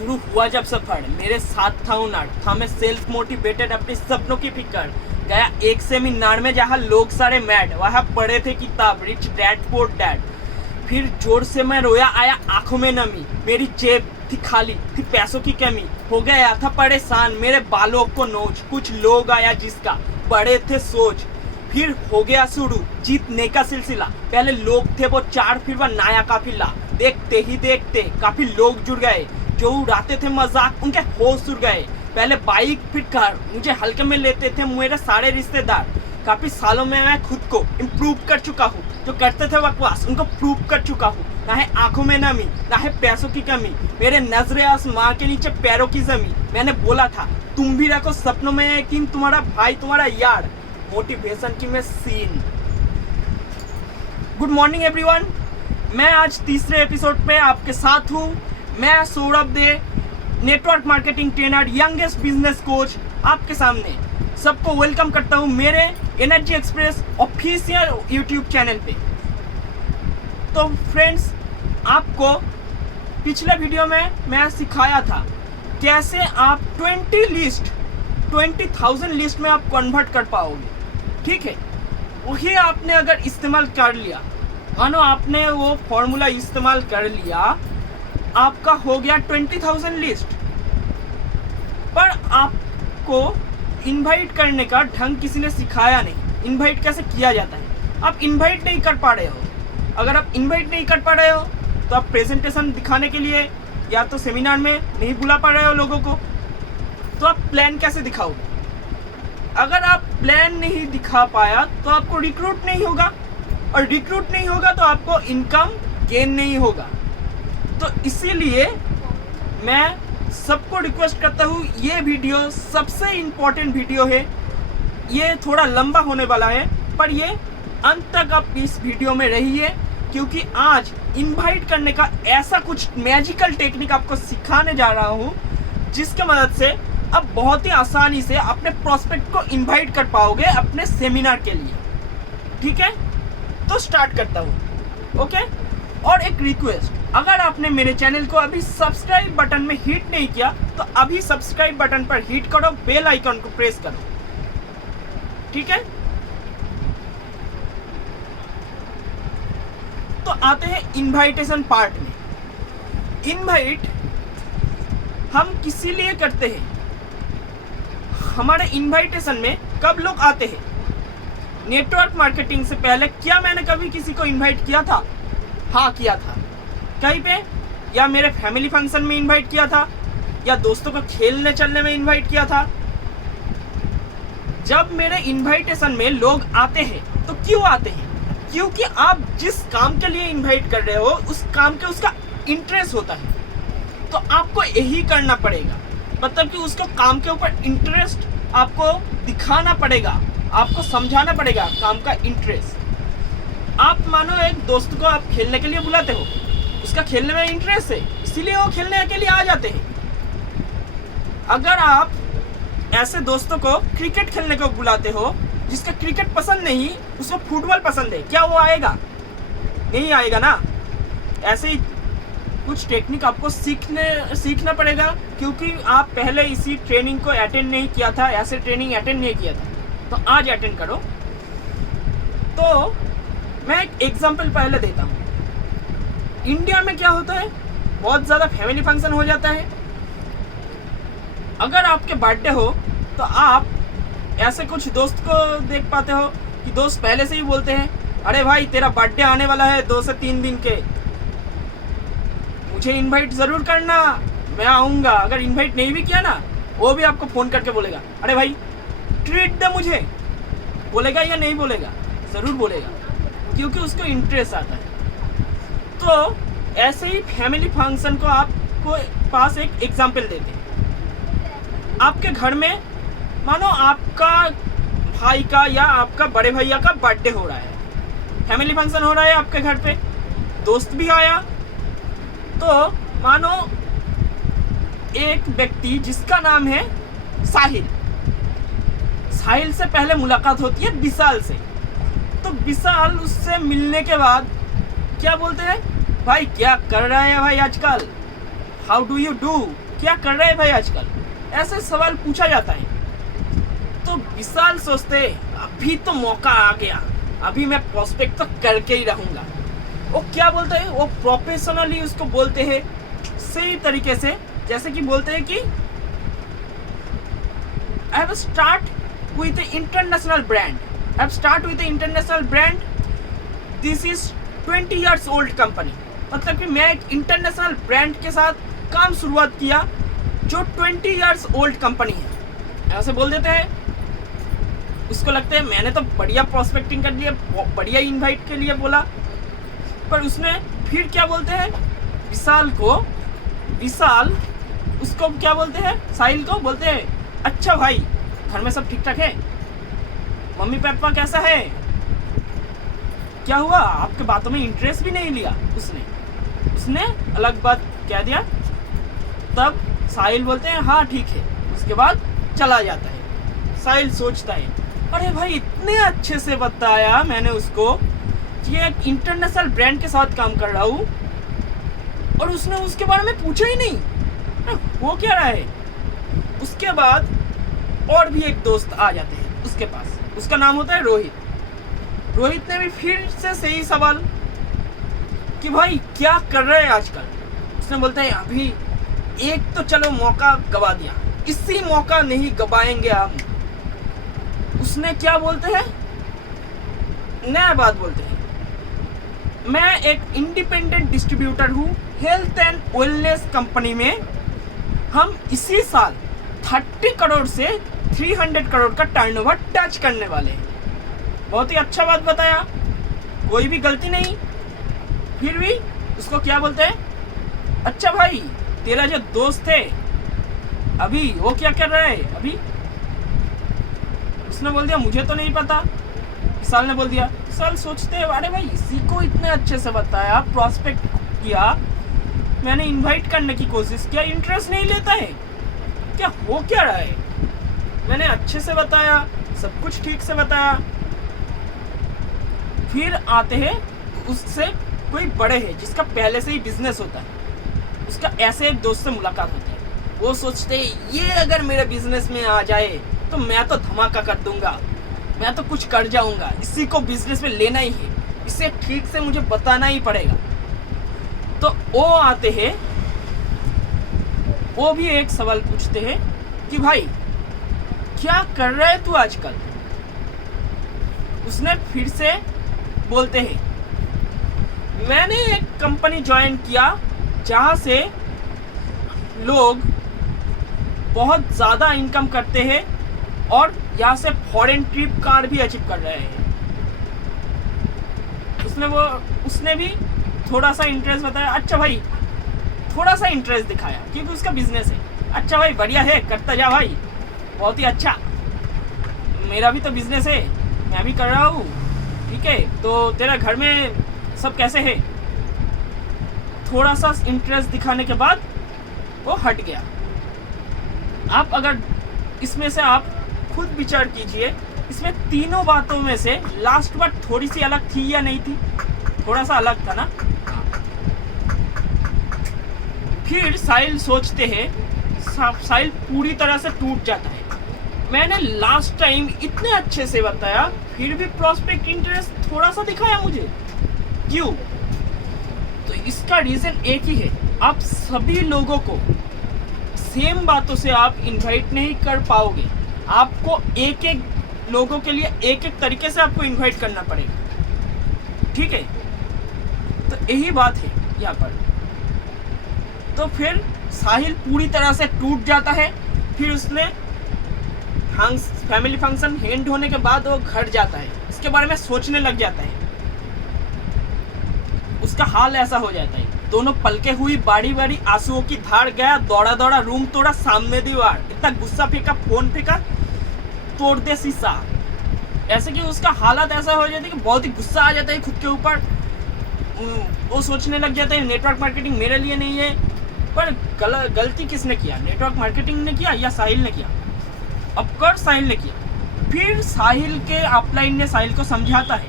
शुरू हुआ जब सफर, मेरे साथ था उनार, था मैं सेल्फ मोटिवेटेड अपने सपनों की फिक्र। गया एक सेमिनार में जहाँ लोग सारे मैड, वहाँ पढ़े थे किताब रिच डैड पुअर डैड। फिर जोर से मैं रोया, आया आंखों में नमी, मेरी जेब थी खाली, थी पैसों की कमी। हो गया था परेशान, मेरे बालों को नोच, कुछ लोग आया जिसका बड़े थे सोच। फिर हो गया शुरू जीतने का सिलसिला, पहले लोग थे वो 4, फिर वह नया काफिला। देखते ही देखते काफी लोग जुड़ गए, जो उड़ाते थे मजाक उनके होश उड़ गए। पहले बाइक फिर कार, मुझे हल्के में लेते थे मेरे सारे रिश्तेदार। काफी सालों में मैं खुद को इम्प्रूव कर चुका हूँ, जो करते थे बकवास उनको प्रूव कर चुका हूँ। ना है आंखों में नमी, ना है पैसों की कमी, मेरे नजरे आसमां के नीचे पैरों की जमी। मैंने बोला था तुम भी रखो सपनों में यकीन, तुम्हारा भाई तुम्हारा यार, मोटिवेशन की मशीन। गुड मॉर्निंग एवरीवन, मैं आज तीसरे एपिसोड पे आपके साथ हूँ। मैं Saurabh Dey, network marketing trainer, youngest business coach, आपके सामने सबको वेलकम करता हूँ मेरे energy express official YouTube channel पे। तो फ्रेंड्स, आपको पिछले वीडियो में मैं सिखाया था कैसे आप 20,000 लिस्ट में आप कन्वर्ट कर पाओगे। ठीक है, वही आपने अगर इस्तेमाल कर लिया, मानो आपने वो फॉर्मूला इस्तेमाल कर लिया, आपका हो गया 20,000 लिस्ट। पर आपको इनवाइट करने का ढंग किसी ने सिखाया नहीं, इनवाइट कैसे किया जाता है। आप इनवाइट नहीं कर पा रहे हो। अगर आप इनवाइट नहीं कर पा रहे हो तो आप प्रेजेंटेशन दिखाने के लिए या तो सेमिनार में नहीं बुला पा रहे हो लोगों को, तो आप प्लान कैसे दिखाओगे। अगर आप प्लान नहीं दिखा पाया तो आपको रिक्रूट नहीं होगा, और रिक्रूट नहीं होगा तो आपको इनकम गेन नहीं होगा। तो इसीलिए मैं सबको रिक्वेस्ट करता हूँ, ये वीडियो सबसे इम्पोर्टेंट वीडियो है। ये थोड़ा लंबा होने वाला है, पर ये अंत तक आप इस वीडियो में रहिए, क्योंकि आज इनवाइट करने का ऐसा कुछ मैजिकल टेक्निक आपको सिखाने जा रहा हूँ, जिसके मदद से आप बहुत ही आसानी से अपने प्रोस्पेक्ट को इनवाइट कर पाओगे अपने सेमिनार के लिए। ठीक है, तो स्टार्ट करता हूँ। ओके, और एक रिक्वेस्ट, अगर आपने मेरे चैनल को अभी सब्सक्राइब बटन में हिट नहीं किया तो अभी सब्सक्राइब बटन पर हिट करो, बेल आइकन को प्रेस करो। ठीक है, तो आते हैं इनवाइटेशन पार्ट में। इनवाइट हम किसी लिए करते हैं, हमारे इनवाइटेशन में कब लोग आते हैं। नेटवर्क मार्केटिंग से पहले क्या मैंने कभी किसी को इनवाइट किया था? हाँ, किया था। कहीं पे, या मेरे फैमिली फंक्शन में इनवाइट किया था, या दोस्तों को खेलने चलने में इनवाइट किया था। जब मेरे इनवाइटेशन में लोग आते हैं तो क्यों आते हैं? क्योंकि आप जिस काम के लिए इनवाइट कर रहे हो उस काम के उसका इंटरेस्ट होता है, तो आपको यही करना पड़ेगा। मतलब कि उसको काम के ऊपर इंटरेस्ट आपको दिखाना पड़ेगा, आपको समझाना पड़ेगा काम का इंटरेस्ट। आप मानो एक दोस्त को आप खेलने के लिए बुलाते हो, उसका खेलने में इंटरेस्ट है, इसीलिए वो खेलने के लिए आ जाते हैं। अगर आप ऐसे दोस्तों को क्रिकेट खेलने को बुलाते हो, जिसका क्रिकेट पसंद नहीं, उसको फुटबॉल पसंद है, क्या वो आएगा? नहीं आएगा ना। ऐसे ही कुछ टेक्निक आपको सीखना पड़ेगा, क्योंकि आप पहले इसी ट्रेनिंग को अटेंड नहीं किया था, ऐसे ट्रेनिंग अटेंड नहीं किया था, तो आज अटेंड करो। तो मैं एक एग्जांपल पहले देता हूँ। इंडिया में क्या होता है, बहुत ज़्यादा फैमिली फंक्शन हो जाता है। अगर आपके बर्थडे हो तो आप ऐसे कुछ दोस्त को देख पाते हो कि दोस्त पहले से ही बोलते हैं, अरे भाई तेरा बर्थडे आने वाला है 2 से 3 दिन के, मुझे इनवाइट ज़रूर करना, मैं आऊँगा। अगर इनवाइट नहीं भी किया ना, वो भी आपको फ़ोन करके बोलेगा, अरे भाई ट्रीट दे मुझे। बोलेगा या नहीं बोलेगा? ज़रूर बोलेगा, क्योंकि उसको इंटरेस्ट आता है। तो ऐसे ही फैमिली फंक्शन को आपको पास एक एग्जाम्पल देते हैं। आपके घर में मानो आपका भाई का या आपका बड़े भैया का बर्थडे हो रहा है, फैमिली फंक्शन हो रहा है आपके घर पे, दोस्त भी आया। तो मानो एक व्यक्ति जिसका नाम है साहिल से पहले मुलाकात होती है विशाल से। तो विशाल उससे मिलने के बाद क्या बोलते हैं, भाई क्या कर रहा है भाई आजकल, हाउ डू यू डू, क्या कर रहे हैं भाई आजकल, ऐसे सवाल पूछा जाता है। तो विशाल सोचते अभी तो मौका आ गया, अभी मैं प्रोस्पेक्ट तो करके ही रहूंगा। वो क्या बोलते हैं, वो प्रोफेशनली उसको बोलते हैं सही तरीके से, जैसे कि बोलते हैं कि I have start with international brand, I have start with international brand, this is 20 years old company. मतलब कि मैं एक इंटरनेशनल ब्रांड के साथ काम शुरुआत किया जो 20 years old कंपनी है, ऐसे बोल देते हैं। उसको लगता है मैंने तो बढ़िया प्रोस्पेक्टिंग कर लिया, बढ़िया इनवाइट के लिए बोला, पर उसने फिर क्या बोलते हैं विशाल उसको क्या बोलते हैं, साहिल को बोलते हैं अच्छा भाई घर में सब ठीक ठाक है, मम्मी पापा कैसा है, क्या हुआ, आपके बातों में इंटरेस्ट भी नहीं लिया। उसने अलग बात कह दिया। तब साहिल बोलते हैं हाँ ठीक है, उसके बाद चला जाता है। साहिल सोचता है अरे भाई इतने अच्छे से बताया मैंने उसको कि एक इंटरनेशनल ब्रांड के साथ काम कर रहा हूँ, और उसने उसके बारे में पूछा ही नहीं, वो क्या रहा है। उसके बाद और भी एक दोस्त आ जाते हैं उसके पास, उसका नाम होता है रोहित। रोहित ने भी फिर से सही सवाल कि भाई क्या कर रहे हैं आजकल। उसने बोलते हैं अभी एक तो चलो मौका गवा दिया, इसी मौका नहीं गवाएंगे हम। उसने क्या बोलते हैं, नया बात बोलते हैं, मैं एक इंडिपेंडेंट डिस्ट्रीब्यूटर हूँ हेल्थ एंड वेलनेस कंपनी में, हम इसी साल 30 करोड़ से 300 करोड़ का टर्नओवर टच करने वाले हैं। बहुत ही अच्छा बात बताया, कोई भी गलती नहीं। फिर भी उसको क्या बोलते हैं, अच्छा भाई तेरा जो दोस्त है अभी वो क्या कर रहा है अभी। उसने बोल दिया मुझे तो नहीं पता। विशाल ने बोल दिया। विशाल सोचते हैं अरे भाई इसी को इतने अच्छे से बताया, प्रोस्पेक्ट किया, मैंने इनवाइट करने की कोशिश किया, इंटरेस्ट नहीं लेता है, क्या हो क्या रहा है। मैंने अच्छे से बताया, सब कुछ ठीक से बताया। फिर आते हैं उससे कोई बड़े हैं जिसका पहले से ही बिजनेस होता है, उसका ऐसे एक दोस्त से मुलाकात होती है। वो सोचते हैं ये अगर मेरे बिजनेस में आ जाए तो मैं तो धमाका कर दूंगा, मैं तो कुछ कर जाऊंगा, इसी को बिजनेस में लेना ही है, इसे ठीक से मुझे बताना ही पड़ेगा। तो वो आते हैं, वो भी एक सवाल पूछते हैं कि भाई क्या कर रहा है तू आजकल। उसने फिर से बोलते हैं मैंने एक कंपनी ज्वाइन किया जहां से लोग बहुत ज़्यादा इनकम करते हैं और यहाँ से फॉरेन ट्रिप कार भी अचीव कर रहे हैं। उसने भी थोड़ा सा इंटरेस्ट बताया। अच्छा भाई थोड़ा सा इंटरेस्ट दिखाया क्योंकि उसका बिजनेस है। अच्छा भाई बढ़िया है, करता जा भाई, बहुत ही अच्छा, मेरा भी तो बिजनेस है, मैं भी कर रहा हूँ, ठीक है। तो तेरा घर में सब कैसे है। थोड़ा सा इंटरेस्ट दिखाने के बाद वो हट गया। आप अगर इसमें से आप खुद विचार कीजिए, इसमें तीनों बातों में से लास्ट बात थोड़ी सी अलग थी या नहीं थी, थोड़ा सा अलग था ना। फिर साहिल सोचते हैं, साहिल पूरी तरह से टूट जाता है। मैंने लास्ट टाइम इतने अच्छे से बताया फिर भी प्रोस्पेक्ट इंटरेस्ट थोड़ा सा दिखाया मुझे, क्यों। तो इसका रीजन एक ही है, आप सभी लोगों को सेम बातों से आप इनवाइट नहीं कर पाओगे। आपको एक एक लोगों के लिए एक एक तरीके से आपको इनवाइट करना पड़ेगा, ठीक है। तो यही बात है यहाँ पर। तो फिर साहिल पूरी तरह से टूट जाता है। फिर उसने फैमिली फंक्शन एंड होने के बाद वो घर जाता है, इसके बारे में सोचने लग जाता है। उसका हाल ऐसा हो जाता है, दोनों पलके हुई बारी बारी आंसुओं की धार, गया दौड़ा दौड़ा रूम तोड़ा, सामने दीवार, इतना गुस्सा फेंका, फोन फेंका, तोड़ दे शीशा। ऐसे कि उसका हालत ऐसा हो जाता है कि बहुत ही गुस्सा आ जाता है खुद के ऊपर। वो सोचने लग जाता है नेटवर्क मार्केटिंग मेरे लिए नहीं है। पर गलती किसने किया, नेटवर्क मार्केटिंग ने किया या साहिल ने किया। ऑफकोर्स साहिल ने किया। फिर साहिल के अपलाइन ने साहिल को समझाता है।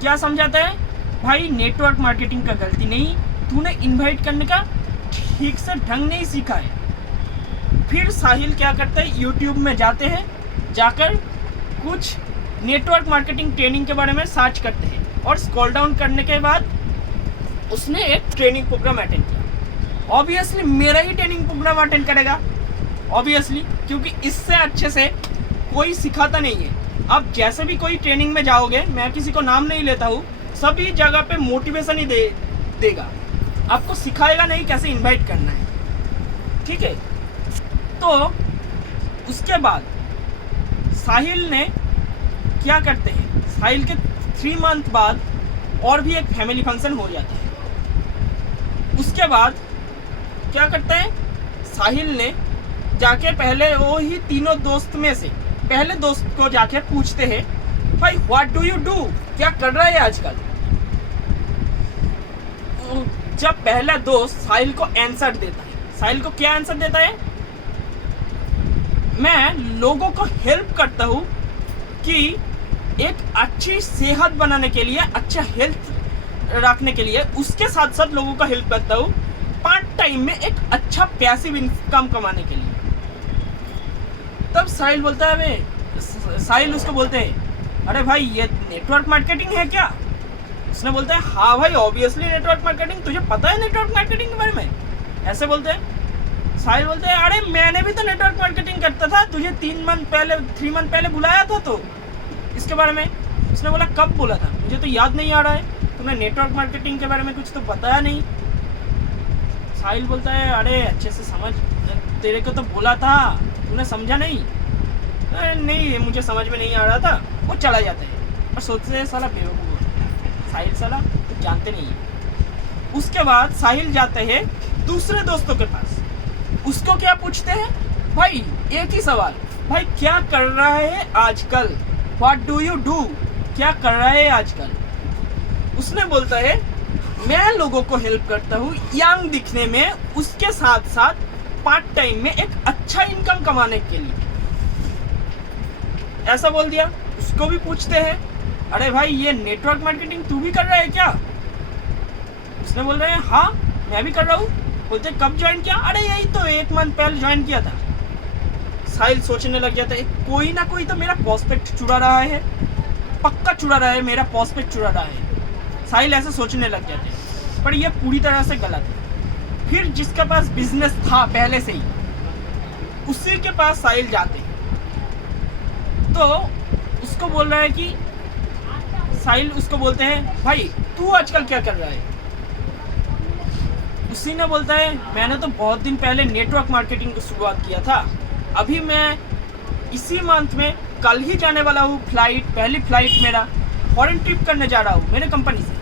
क्या समझाता है, भाई नेटवर्क मार्केटिंग का गलती नहीं, तूने इनवाइट करने का ठीक से ढंग नहीं सीखा है। फिर साहिल क्या करते हैं, यूट्यूब में जाते हैं, जाकर कुछ नेटवर्क मार्केटिंग ट्रेनिंग के बारे में सर्च करते हैं और स्क्रॉल डाउन करने के बाद उसने एक ट्रेनिंग प्रोग्राम अटेंड किया। ऑब्वियसली मेरा ही ट्रेनिंग प्रोग्राम अटेंड करेगा, ऑब्वियसली, क्योंकि इससे अच्छे से कोई सिखाता नहीं है। अब जैसे भी कोई ट्रेनिंग में जाओगे, मैं किसी को नाम नहीं लेता हूँ, सभी जगह पे मोटिवेशन ही देगा, आपको सिखाएगा नहीं कैसे इनवाइट करना है, ठीक है। तो उसके बाद साहिल ने क्या करते हैं, साहिल के 3 मंथ बाद और भी एक फैमिली फंक्शन हो जाता है। उसके बाद क्या करते हैं, साहिल ने जाके पहले वो ही तीनों दोस्त में से पहले दोस्त को जाके पूछते हैं, भाई व्हाट डू यू डू, क्या कर रहा है आजकल। जब पहला दोस्त साहिल को आंसर देता है, साहिल को क्या आंसर देता है, मैं लोगों को हेल्प करता हूँ कि एक अच्छी सेहत बनाने के लिए, अच्छा हेल्थ रखने के लिए, उसके साथ साथ लोगों को हेल्प करता हूँ पार्ट टाइम में एक अच्छा पैसिव इनकम कमाने के लिए। तब साहिल बोलता है, अबे साहिल उसको बोलते हैं, अरे भाई ये नेटवर्क मार्केटिंग है क्या। उसने बोलता है, हाँ भाई ऑब्वियसली नेटवर्क मार्केटिंग, तुझे पता है नेटवर्क मार्केटिंग के बारे में, ऐसे बोलते हैं। साहिल बोलते हैं, अरे मैंने भी तो नेटवर्क मार्केटिंग करता था, तुझे 3 मंथ पहले बुलाया था तो इसके बारे में। उसने बोला, कब बोला था, मुझे तो याद नहीं आ रहा है, तुम्हें नेटवर्क मार्केटिंग के बारे में कुछ तो बताया नहीं। साहिल बोलता है, अरे अच्छे से समझ, तेरे को तो बोला था, तूने समझा नहीं। नहीं मुझे समझ में नहीं आ रहा था। वो चला जाता है और सोचते हैं साला बेवकूफ़, साहिल साला जानते नहीं है। उसके बाद साहिल जाते हैं दूसरे दोस्तों के पास, उसको क्या पूछते हैं, भाई एक ही सवाल, भाई क्या कर रहा है आजकल, व्हाट डू यू डू, क्या कर रहा है आजकल। उसने बोलता है, मैं लोगों को हेल्प करता हूँ यंग दिखने में, उसके साथ साथ पार्ट टाइम में एक अच्छा इनकम कमाने के लिए, ऐसा बोल दिया। उसको भी पूछते हैं, अरे भाई ये नेटवर्क मार्केटिंग तू भी कर रहा है क्या। उसने बोल रहे हैं, हाँ मैं भी कर रहा हूँ। बोलते कब ज्वाइन किया, अरे यही तो 1 मंथ पहले ज्वाइन किया था। साहिल सोचने लग जाता है, कोई ना कोई तो मेरा प्रोस्पेक्ट चुरा रहा है, पक्का चुरा रहा है, मेरा प्रोस्पेक्ट चुरा रहा है। साहिल ऐसे सोचने लग जाते हैं, पर यह पूरी तरह से गलत है। फिर जिसके पास बिजनेस था पहले से ही, उसी के पास साहिल जाते हैं, तो उसको बोल रहा है कि साहिल उसको बोलते हैं, भाई तू आजकल क्या कर रहा है। उसी ने बोलता है, मैंने तो बहुत दिन पहले नेटवर्क मार्केटिंग की शुरुआत किया था, अभी मैं इसी मंथ में कल ही जाने वाला हूँ, पहली फ्लाइट मेरा फॉरेन ट्रिप करने जा रहा हूँ मेरे कंपनी से।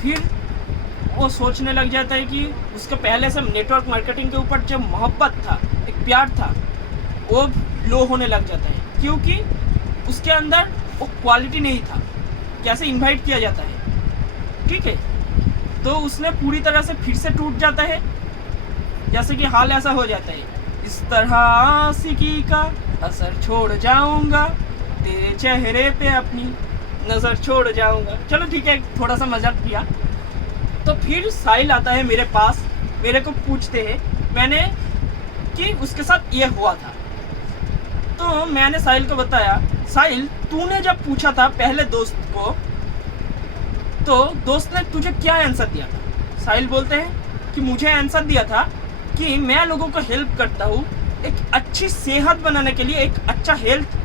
फिर वो सोचने लग जाता है कि उसका पहले से नेटवर्क मार्केटिंग के ऊपर जो मोहब्बत था, एक प्यार था, वो लो होने लग जाता है, क्योंकि उसके अंदर वो क्वालिटी नहीं था, कैसे इनवाइट किया जाता है, ठीक है। तो उसने पूरी तरह से फिर से टूट जाता है, जैसे कि हाल ऐसा हो जाता है, इस तरह आशिकी का असर छोड़ जाऊंगा, तेरे चेहरे पे अपनी नज़र छोड़ जाऊंगा। चलो ठीक है, थोड़ा सा मजाक किया। तो फिर साहिल आता है मेरे पास, मेरे को पूछते हैं मैंने कि उसके साथ ये हुआ था। तो मैंने साहिल को बताया, साहिल तूने जब पूछा था पहले दोस्त को, तो दोस्त ने तुझे क्या आंसर दिया था। साहिल बोलते हैं कि मुझे आंसर दिया था कि मैं लोगों को हेल्प करता हूँ एक अच्छी सेहत बनाने के लिए, एक अच्छा हेल्थ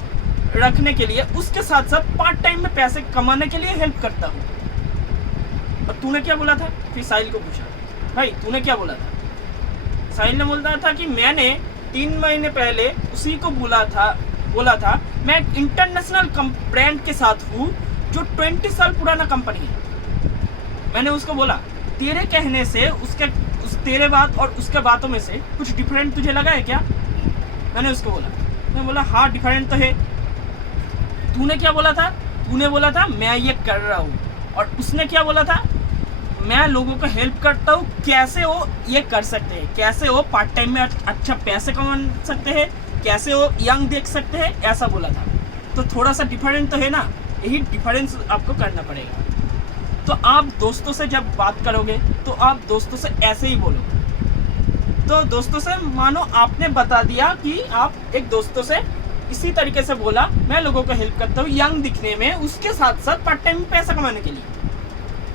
रखने के लिए, उसके साथ साथ पार्ट टाइम में पैसे कमाने के लिए हेल्प करता हूँ। और तूने क्या बोला था। फिर साहिल को पूछा, भाई तूने क्या बोला था। साहिल ने बोलता था कि मैंने 3 महीने पहले उसी को बोला था मैं इंटरनेशनल ब्रांड के साथ हूँ जो 20 साल पुराना कंपनी है। मैंने उसको बोला, तेरे कहने से तेरे बात और उसके बातों में से कुछ डिफरेंट तुझे लगा है क्या। मैंने उसको बोला, मैं बोला हाँ डिफरेंट तो है। तूने क्या बोला था। तूने बोला था मैं ये कर रहा हूँ, और उसने क्या बोला था, मैं लोगों को हेल्प करता हूँ कैसे वो ये कर सकते हैं, कैसे वो पार्ट टाइम में अच्छा पैसे कमा सकते हैं, कैसे वो यंग देख सकते हैं, ऐसा बोला था। तो थोड़ा सा डिफरेंट तो है ना, यही डिफरेंस आपको करना पड़ेगा। तो आप दोस्तों से जब बात करोगे तो आप दोस्तों से ऐसे ही बोलो। तो दोस्तों से मानो आपने बता दिया कि आप एक दोस्तों से इसी तरीके से बोला, मैं लोगों को हेल्प करता हूँ यंग दिखने में, उसके साथ साथ पार्ट टाइम पैसा कमाने के लिए।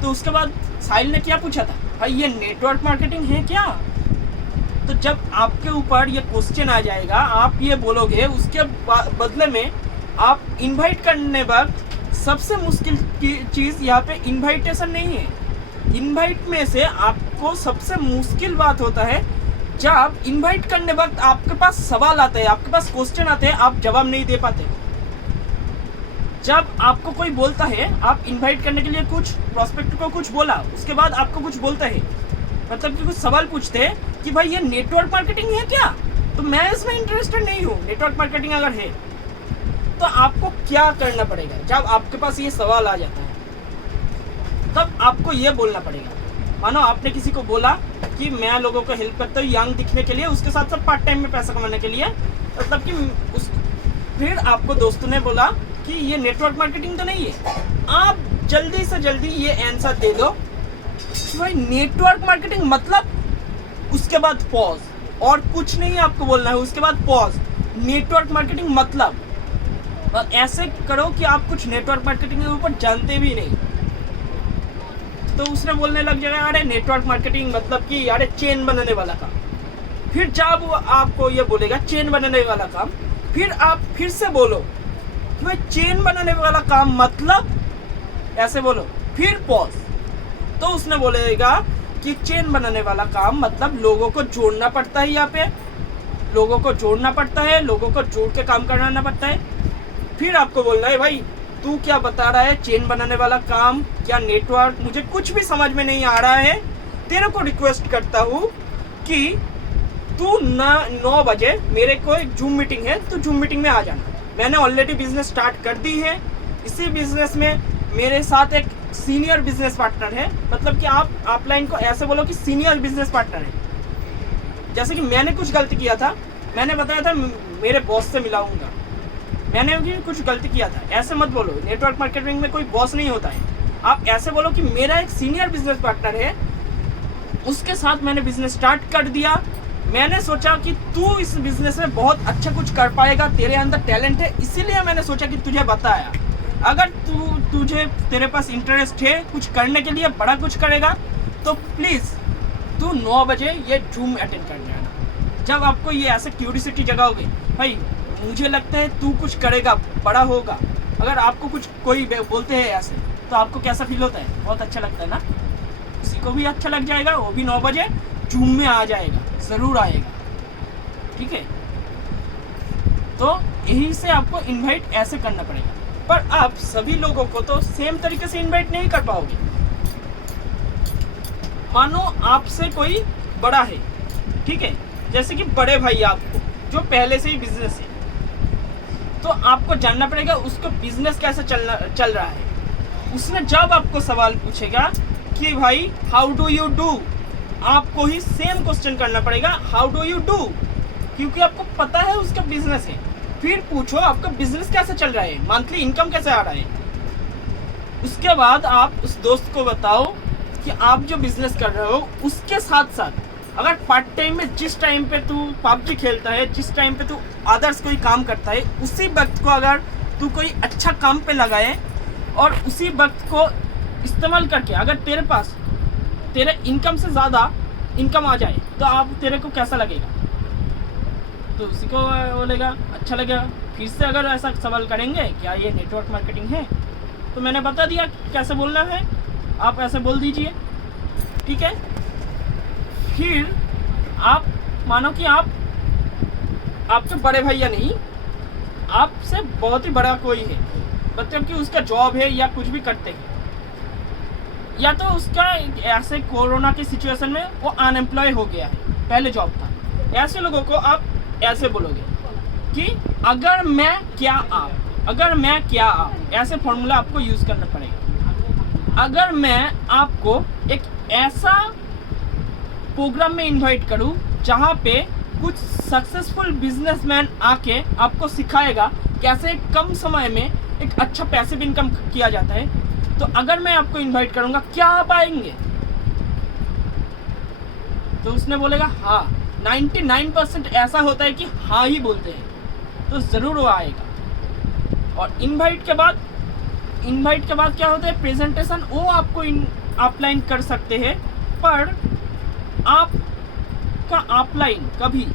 तो उसके बाद साहिल ने क्या पूछा था, भाई ये नेटवर्क मार्केटिंग है क्या? तो जब आपके ऊपर ये क्वेश्चन आ जाएगा, आप ये बोलोगे, उसके बदले में आप इनवाइट करने वक्त सबसे मुश्किल चीज़ यहाँ पे इनवाइटेशन नहीं है। इनवाइट में से आपको सबसे मुश्किल बात होता है जब इनवाइट करने वक्त आपके पास सवाल आते हैं, आपके पास क्वेश्चन आते हैं, आप जवाब नहीं दे पाते। जब आपको कोई बोलता है, आप इनवाइट करने के लिए कुछ प्रोस्पेक्ट को कुछ बोला, उसके बाद आपको कुछ बोलता है, मतलब कि कुछ सवाल पूछते हैं कि भाई ये नेटवर्क मार्केटिंग है क्या? तो मैं इसमें इंटरेस्टेड नहीं हूँ। नेटवर्क मार्केटिंग अगर है तो आपको क्या करना पड़ेगा? जब आपके पास ये सवाल आ जाता है तब आपको ये बोलना पड़ेगा। मानो आपने किसी को बोला कि मैं लोगों को हेल्प करता हूँ यंग दिखने के लिए, उसके साथ साथ पार्ट टाइम में पैसा कमाने के लिए, मतलब कि फिर आपको दोस्तों ने बोला कि ये नेटवर्क मार्केटिंग तो नहीं है। आप जल्दी से जल्दी ये आंसर दे दो कि भाई नेटवर्क मार्केटिंग मतलब, उसके बाद पॉज, और कुछ नहीं आपको बोलना है, उसके बाद पॉज, नेटवर्क मार्केटिंग मतलब, और ऐसे करो कि आप कुछ नेटवर्क मार्केटिंग के ऊपर जानते भी नहीं। तो उसने बोलने लग जाएगा, अरे नेटवर्क मार्केटिंग मतलब कि अरे चेन बनाने वाला काम। फिर जब वो आपको ये बोलेगा चेन बनाने वाला काम, फिर आप फिर से बोलो कि भाई चेन बनाने वाला काम मतलब, ऐसे बोलो, फिर पॉज। तो उसने बोलेगा कि चेन बनाने वाला काम मतलब लोगों को जोड़ना पड़ता है, यहाँ पे लोगों को जोड़ना पड़ता है, लोगों को जोड़ के काम कराना पड़ता है। फिर आपको बोलना है, भाई तू क्या बता रहा है, चेन बनाने वाला काम क्या नेटवर्क, मुझे कुछ भी समझ में नहीं आ रहा है। तेरे को रिक्वेस्ट करता हूँ कि तू 9 बजे मेरे को एक जूम मीटिंग है, तो जूम मीटिंग में आ जाना। मैंने ऑलरेडी बिजनेस स्टार्ट कर दी है। इसी बिजनेस में मेरे साथ एक सीनियर बिजनेस पार्टनर है, मतलब कि आप लाइन को ऐसे बोलो कि सीनियर बिजनेस पार्टनर है। जैसे कि मैंने कुछ गलती किया था, मैंने बताया था मेरे बॉस से मिलाऊंगा, मैंने भी कुछ गलती किया था, ऐसे मत बोलो। नेटवर्क मार्केटिंग में कोई बॉस नहीं होता है। आप ऐसे बोलो कि मेरा एक सीनियर बिजनेस पार्टनर है, उसके साथ मैंने बिजनेस स्टार्ट कर दिया। मैंने सोचा कि तू इस बिजनेस में बहुत अच्छा कुछ कर पाएगा, तेरे अंदर टैलेंट है, इसीलिए मैंने सोचा कि तुझे बताया। अगर तेरे पास इंटरेस्ट है कुछ करने के लिए, बड़ा कुछ करेगा, तो प्लीज़ तू 9 बजे ये जूम अटेंड कर जाना। जब आपको ये ऐसे क्यूरियोसिटी जगाओगे, भाई मुझे लगता है तू कुछ करेगा, बड़ा होगा, अगर आपको कुछ कोई बोलते हैं ऐसे, तो आपको कैसा फील होता है? बहुत अच्छा लगता है ना। किसी को भी अच्छा लग जाएगा, वो भी 9 बजे जूम में आ जाएगा, ज़रूर आएगा। ठीक है, तो यही से आपको इनवाइट ऐसे करना पड़ेगा। पर आप सभी लोगों को तो सेम तरीके से इनवाइट नहीं कर पाओगे। मानो आपसे कोई बड़ा है, ठीक है, जैसे कि बड़े भाई आपको, जो पहले से ही बिजनेस है, तो आपको जानना पड़ेगा उसको बिजनेस कैसे चल रहा है। उसने जब आपको सवाल पूछेगा कि भाई हाउ डू यू डू, आपको ही सेम क्वेश्चन करना पड़ेगा, हाउ डू यू डू, क्योंकि आपको पता है उसका बिजनेस है। फिर पूछो आपका बिजनेस कैसे चल रहा है, मंथली इनकम कैसे आ रहा है। उसके बाद आप उस दोस्त को बताओ कि आप जो बिजनेस कर रहे हो उसके साथ साथ अगर पार्ट टाइम में जिस टाइम पे तू पबजी खेलता है, जिस टाइम पे तू अदर्स कोई काम करता है, उसी वक्त को अगर तू कोई अच्छा काम पे लगाए और उसी वक्त को इस्तेमाल करके अगर तेरे पास तेरे इनकम से ज़्यादा इनकम आ जाए, तो आप तेरे को कैसा लगेगा? तो उसी को बोलेगा अच्छा लगेगा। फिर से अगर ऐसा सवाल करेंगे क्या ये नेटवर्क मार्केटिंग है, तो मैंने बता दिया कैसे बोलना है, आप ऐसे बोल दीजिए। ठीक है, फिर आप मानो कि आप आपके बड़े भैया नहीं, आपसे बहुत ही बड़ा कोई है, मतलब कि उसका जॉब है या कुछ भी करते हैं, या तो उसका ऐसे कोरोना की सिचुएशन में वो अनएम्प्लॉय हो गया है, पहले जॉब था। ऐसे लोगों को आप ऐसे बोलोगे कि अगर मैं क्या आप, अगर मैं क्या आप, ऐसे फॉर्मूला आपको यूज़ करना पड़ेगा। अगर मैं आपको एक ऐसा प्रोग्राम में इनवाइट करूं जहां पे कुछ सक्सेसफुल बिजनेसमैन आके आपको सिखाएगा कैसे कम समय में एक अच्छा पैसिव इनकम किया जाता है, तो अगर मैं आपको इनवाइट करूंगा क्या आप आएंगे? तो उसने बोलेगा हाँ। 99% ऐसा होता है कि हाँ ही बोलते हैं, तो ज़रूर वो आएगा। और इनवाइट के बाद क्या होता है? प्रेजेंटेशन वो आपको ऑफलाइन कर सकते हैं, पर आपका ऑफलाइन कभी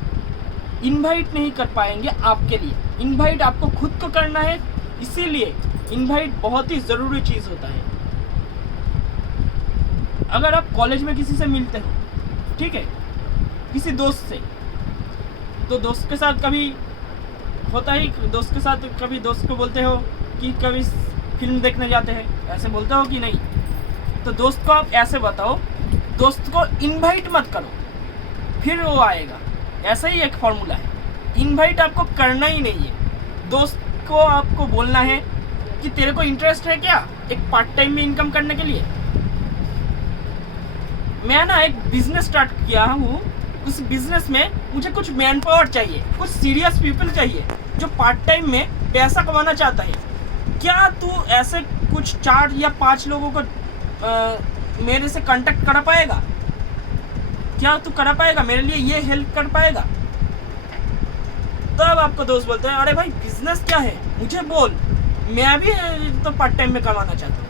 इनवाइट नहीं कर पाएंगे आपके लिए। इनवाइट आपको खुद को करना है, इसीलिए इनवाइट बहुत ही ज़रूरी चीज़ होता है। अगर आप कॉलेज में किसी से मिलते हो, ठीक है, किसी दोस्त से, तो दोस्त के साथ कभी होता है, दोस्त के साथ कभी दोस्त को बोलते हो कि कभी फिल्म देखने जाते हैं, ऐसे बोलते हो कि नहीं? तो दोस्त को आप ऐसे बताओ, दोस्त को इनवाइट मत करो, फिर वो आएगा। ऐसा ही एक फॉर्मूला है, इनवाइट आपको करना ही नहीं है। दोस्त को आपको बोलना है कि तेरे को इंटरेस्ट है क्या एक पार्ट टाइम में इनकम करने के लिए? मैं ना एक बिजनेस स्टार्ट किया हूँ, उस बिजनेस में मुझे कुछ मैन पावर चाहिए, कुछ सीरियस पीपल चाहिए जो पार्ट टाइम में पैसा कमाना चाहता है। क्या तू ऐसे कुछ 4 या 5 लोगों को मेरे से कांटेक्ट करा पाएगा? क्या तू करा पाएगा? मेरे लिए ये हेल्प कर पाएगा? तब आपको दोस्त बोलते हैं अरे भाई बिजनेस क्या है, मुझे बोल, मैं भी तो पार्ट टाइम में कमाना चाहता हूँ।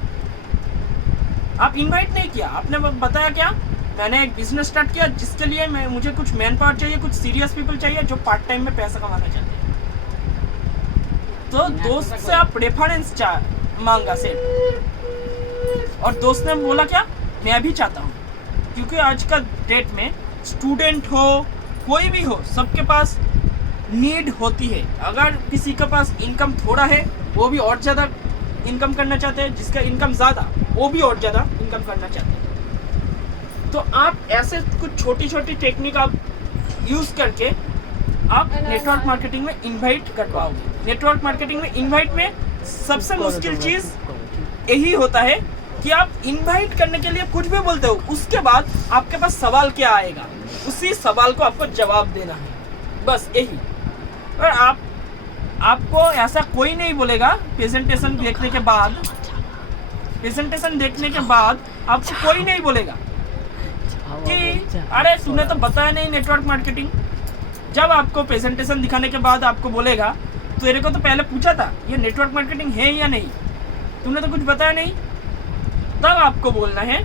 आप इनवाइट नहीं किया, आपने बताया क्या, मैंने एक बिजनेस स्टार्ट किया जिसके लिए मुझे कुछ मैन पावर चाहिए, कुछ सीरियस पीपल चाहिए जो पार्ट टाइम में पैसा कमाना चाहते हैं। तो दोस्त से आप रेफरेंस मांगा सिर्फ, और दोस्त ने बोला क्या, मैं भी चाहता हूँ। क्योंकि आज का डेट में स्टूडेंट हो, कोई भी हो, सबके पास नीड होती है। अगर किसी के पास इनकम थोड़ा है वो भी और ज़्यादा इनकम करना चाहते हैं, जिसका इनकम ज़्यादा वो भी और ज़्यादा इनकम करना चाहते हैं। तो आप ऐसे कुछ छोटी छोटी टेक्निक आप यूज़ करके आप नेटवर्क मार्केटिंग में इनवाइट कर पाओगे। नेटवर्क मार्केटिंग में इनवाइट में सबसे मुश्किल चीज़ यही होता है कि आप इनवाइट करने के लिए कुछ भी बोलते हो, उसके बाद आपके पास सवाल क्या आएगा, उसी सवाल को आपको जवाब देना है, बस यही। और आपको ऐसा कोई नहीं बोलेगा प्रेजेंटेशन देखने के बाद आपको कोई नहीं बोलेगा कि अरे तूने तो बताया नहीं नेटवर्क मार्केटिंग। जब आपको प्रेजेंटेशन दिखाने के बाद आपको बोलेगा तेरे को तो पहले पूछा था ये नेटवर्क मार्केटिंग है या नहीं, तूने तो कुछ बताया नहीं, तब आपको बोलना है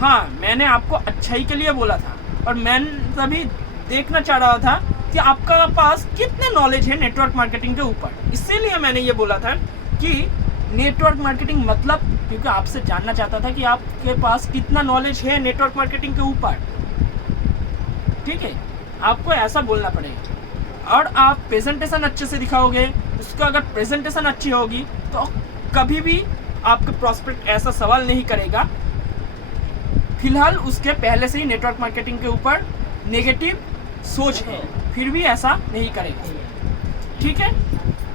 हाँ मैंने आपको अच्छाई के लिए बोला था, और मैं तभी देखना चाह रहा था कि आपका पास कितना नॉलेज है नेटवर्क मार्केटिंग के ऊपर, इसीलिए मैंने ये बोला था कि नेटवर्क मार्केटिंग मतलब, क्योंकि आपसे जानना चाहता था कि आपके पास कितना नॉलेज है नेटवर्क मार्केटिंग के ऊपर। ठीक है, आपको ऐसा बोलना पड़ेगा। और आप प्रेजेंटेशन अच्छे से दिखाओगे, उसका अगर प्रेजेंटेशन अच्छी होगी तो कभी भी आपका प्रॉस्पेक्ट ऐसा सवाल नहीं करेगा। फिलहाल उसके पहले से ही नेटवर्क मार्केटिंग के ऊपर नेगेटिव सोच है, फिर भी ऐसा नहीं करेगा। ठीक है,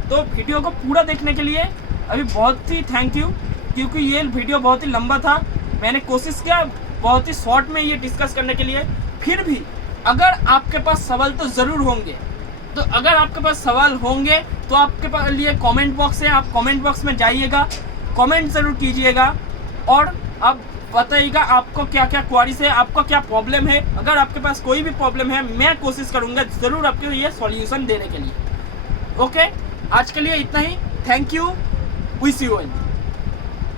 तो वीडियो को पूरा देखने के लिए अभी बहुत ही थैंक यू, क्योंकि ये वीडियो बहुत ही लंबा था। मैंने कोशिश किया बहुत ही शॉर्ट में ये डिस्कस करने के लिए। फिर भी अगर आपके पास सवाल तो ज़रूर होंगे, तो अगर आपके पास सवाल होंगे तो आपके पास लिए कमेंट बॉक्स है, आप कमेंट बॉक्स में जाइएगा, कमेंट ज़रूर कीजिएगा और आप बताइएगा आपको क्या क्या क्वारीज है, आपका क्या प्रॉब्लम है। अगर आपके पास कोई भी प्रॉब्लम है मैं कोशिश करूँगा ज़रूर आपके लिए सॉल्यूशन देने के लिए। ओके, आज के लिए इतना ही। Thank you, wish you all.